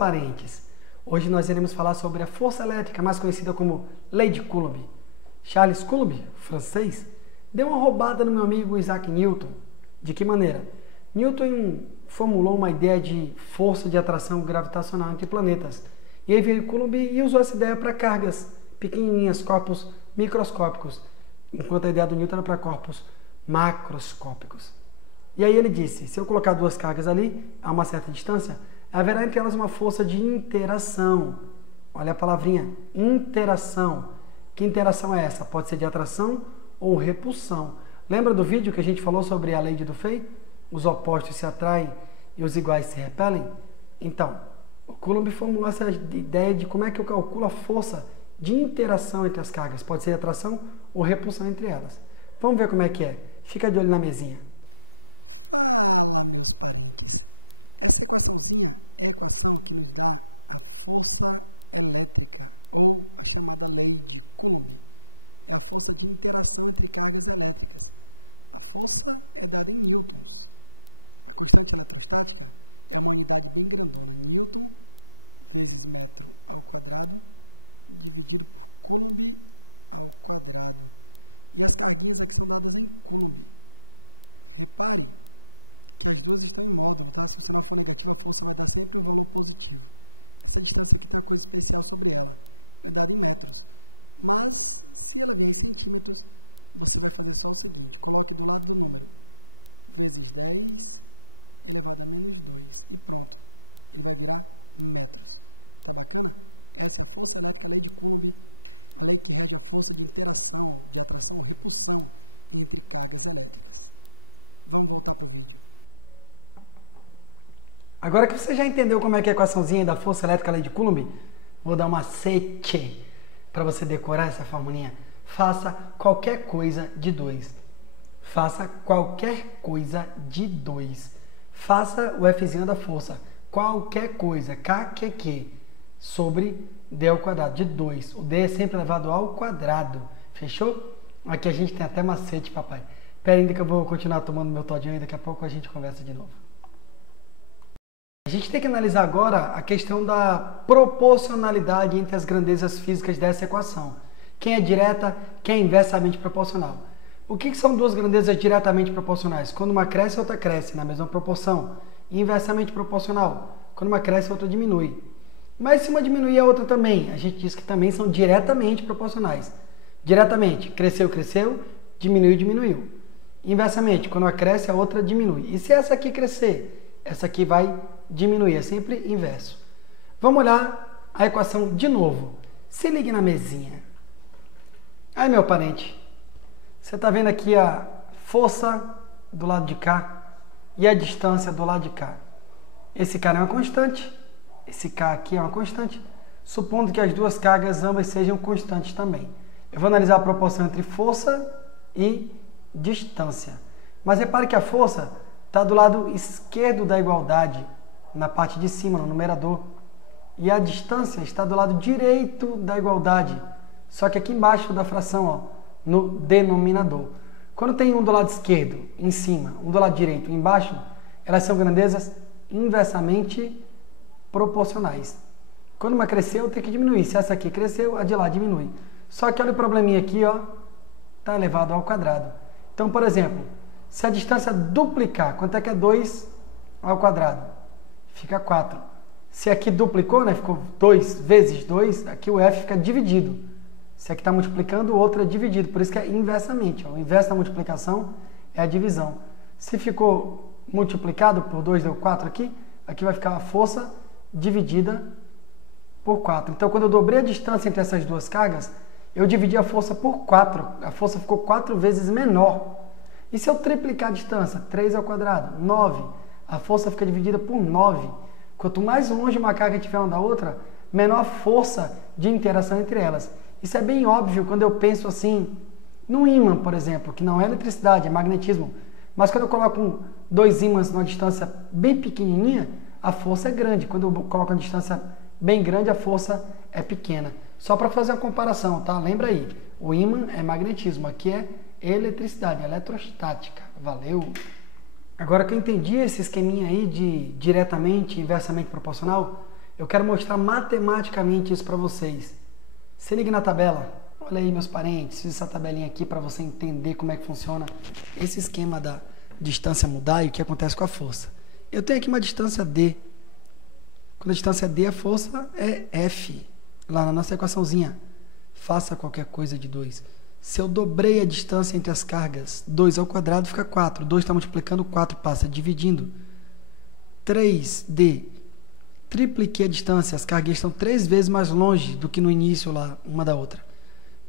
parentes! Hoje nós iremos falar sobre a força elétrica, mais conhecida como Lei de Coulomb. Charles Coulomb, francês, deu uma roubada no meu amigo Isaac Newton. De que maneira? Newton formulou uma ideia de força de atração gravitacional entre planetas. E aí veio Coulomb e usou essa ideia para cargas pequenininhas, corpos microscópicos, enquanto a ideia do Newton era para corpos macroscópicos. E aí ele disse, se eu colocar duas cargas ali, a uma certa distância, haverá entre elas uma força de interação. Olha a palavrinha, interação. Que interação é essa? Pode ser de atração ou repulsão. Lembra do vídeo que a gente falou sobre a lei de Dufay? Os opostos se atraem e os iguais se repelem? Então, o Coulomb formulou essa ideia de como é que eu calculo a força de interação entre as cargas. Pode ser atração ou repulsão entre elas. Vamos ver como é que é. Fica de olho na mesinha. Agora que você já entendeu como é que é a equaçãozinha da força elétrica lei de Coulomb, vou dar um macete para você decorar essa formulinha. Faça qualquer coisa de 2. Faça qualquer coisa de 2. Faça o Fzinho da força. Qualquer coisa, KQQ, sobre D ao quadrado, de 2. O D é sempre elevado ao quadrado. Fechou? Aqui a gente tem até macete, papai. Pera ainda que eu vou continuar tomando meu todinho e daqui a pouco a gente conversa de novo. A gente tem que analisar agora a questão da proporcionalidade entre as grandezas físicas dessa equação. Quem é direta, quem é inversamente proporcional. O que são duas grandezas diretamente proporcionais? Quando uma cresce, a outra cresce na mesma proporção. E inversamente proporcional, quando uma cresce, a outra diminui. Mas se uma diminuir, a outra também. A gente diz que também são diretamente proporcionais. Diretamente, cresceu, cresceu, diminuiu, diminuiu. Inversamente, quando uma cresce, a outra diminui. E se essa aqui crescer, essa aqui vai diminuir, é sempre inverso. Vamos olhar a equação de novo. Se ligue na mesinha. Aí, meu parente, você está vendo aqui a força do lado de cá e a distância do lado de cá. Esse cara é uma constante, esse K aqui é uma constante, supondo que as duas cargas ambas sejam constantes também. Eu vou analisar a proporção entre força e distância. Mas repare que a força está do lado esquerdo da igualdade, na parte de cima, no numerador. E a distância está do lado direito da igualdade, só que aqui embaixo da fração, ó, no denominador. Quando tem um do lado esquerdo, em cima, um do lado direito, embaixo, elas são grandezas inversamente proporcionais. Quando uma cresceu, tem que diminuir. Se essa aqui cresceu, a de lá diminui. Só que olha o probleminha aqui, ó, está elevado ao quadrado. Então, por exemplo, se a distância duplicar, quanto é que é 2 ao quadrado? Fica 4. Se aqui duplicou, né, ficou 2 vezes 2, aqui o F fica dividido. Se aqui está multiplicando, o outro é dividido. Por isso que é inversamente. Ó. O inverso da multiplicação é a divisão. Se ficou multiplicado por 2, deu 4 aqui, aqui vai ficar a força dividida por 4. Então, quando eu dobrei a distância entre essas duas cargas, eu dividi a força por 4. A força ficou 4 vezes menor. E se eu triplicar a distância? 3 ao quadrado, 9. A força fica dividida por 9. Quanto mais longe uma carga estiver uma da outra, menor a força de interação entre elas. Isso é bem óbvio quando eu penso assim, no ímã, por exemplo, que não é eletricidade, é magnetismo. Mas quando eu coloco 2 ímãs numa distância bem pequenininha, a força é grande. Quando eu coloco uma distância bem grande, a força é pequena. Só para fazer uma comparação, tá? Lembra aí, o ímã é magnetismo, aqui é eletricidade, eletrostática. Valeu! Agora que eu entendi esse esqueminha aí de diretamente e inversamente proporcional, Eu quero mostrar matematicamente isso para vocês. Se ligue na tabela. Olha aí, meus parentes, fiz essa tabelinha aqui para você entender como é que funciona esse esquema da distância mudar e o que acontece com a força. Eu tenho aqui uma distância D. Quando a distância é D, a força é F. Lá na nossa equaçãozinha. Faça qualquer coisa de 2. Se eu dobrei a distância entre as cargas, 2 ao quadrado fica 4. 2 está multiplicando, 4 passa dividindo. 3D. Tripliquei a distância. As cargas estão 3 vezes mais longe do que no início lá, uma da outra.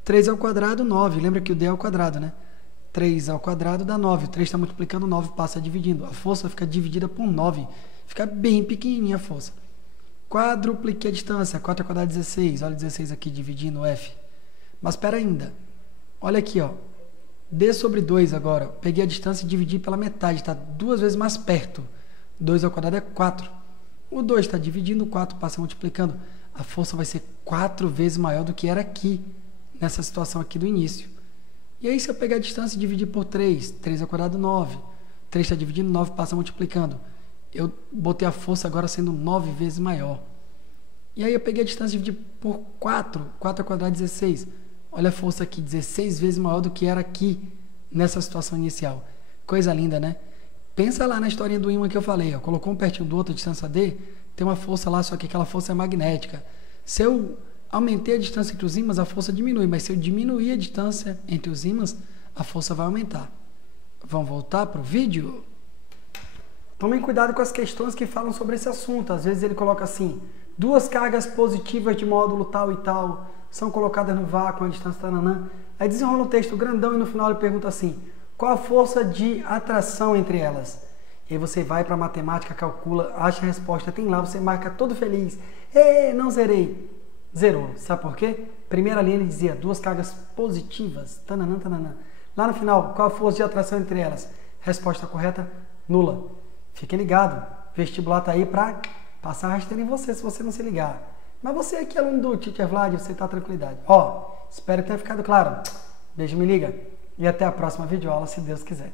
3 ao quadrado, 9. Lembra que o D é ao quadrado, né? 3 ao quadrado dá 9. O 3 está multiplicando, 9 passa dividindo. A força fica dividida por 9. Fica bem pequenininha a força. Quadrupliquei a distância. 4 ao quadrado, 16. Olha o 16 aqui dividindo F. Mas espera ainda. Olha aqui, ó. D sobre 2 agora. Peguei a distância e dividi pela metade. Está 2 vezes mais perto. 2 ao quadrado é 4. O 2 está dividindo, o 4 passa multiplicando. A força vai ser 4 vezes maior do que era aqui, nessa situação aqui do início. E aí, se eu pegar a distância e dividir por 3, 3 ao quadrado, 9. 3 está dividindo, 9 passa multiplicando. Eu botei a força agora sendo 9 vezes maior. E aí, eu peguei a distância e dividi por 4. 4 ao quadrado, 16. Olha a força aqui, 16 vezes maior do que era aqui, nessa situação inicial. Coisa linda, né? Pensa lá na historinha do ímã que eu falei. Ó. Colocou um pertinho do outro, a distância D, tem uma força lá, só que aquela força é magnética. Se eu aumentei a distância entre os ímãs, a força diminui. Mas se eu diminuir a distância entre os ímãs, a força vai aumentar. Vamos voltar para o vídeo? Tomem cuidado com as questões que falam sobre esse assunto. Às vezes ele coloca assim, 2 cargas positivas de módulo tal e tal são colocadas no vácuo, a distância tananã. Aí desenrola um texto grandão e no final ele pergunta assim, qual a força de atração entre elas? E aí você vai para a matemática, calcula, acha a resposta, tem lá, você marca todo feliz. Não zerei. Zerou. Sabe por quê? Primeira linha ele dizia 2 cargas positivas. Tananã, tananã. Lá no final, qual a força de atração entre elas? Resposta correta, nula. Fique ligado. Vestibular está aí para passar rasteira em você, se você não se ligar. Mas você aqui, aluno do Teacher Vlad, você está tranquilidade. Ó, espero que tenha ficado claro. Beijo, me liga. E até a próxima videoaula, se Deus quiser.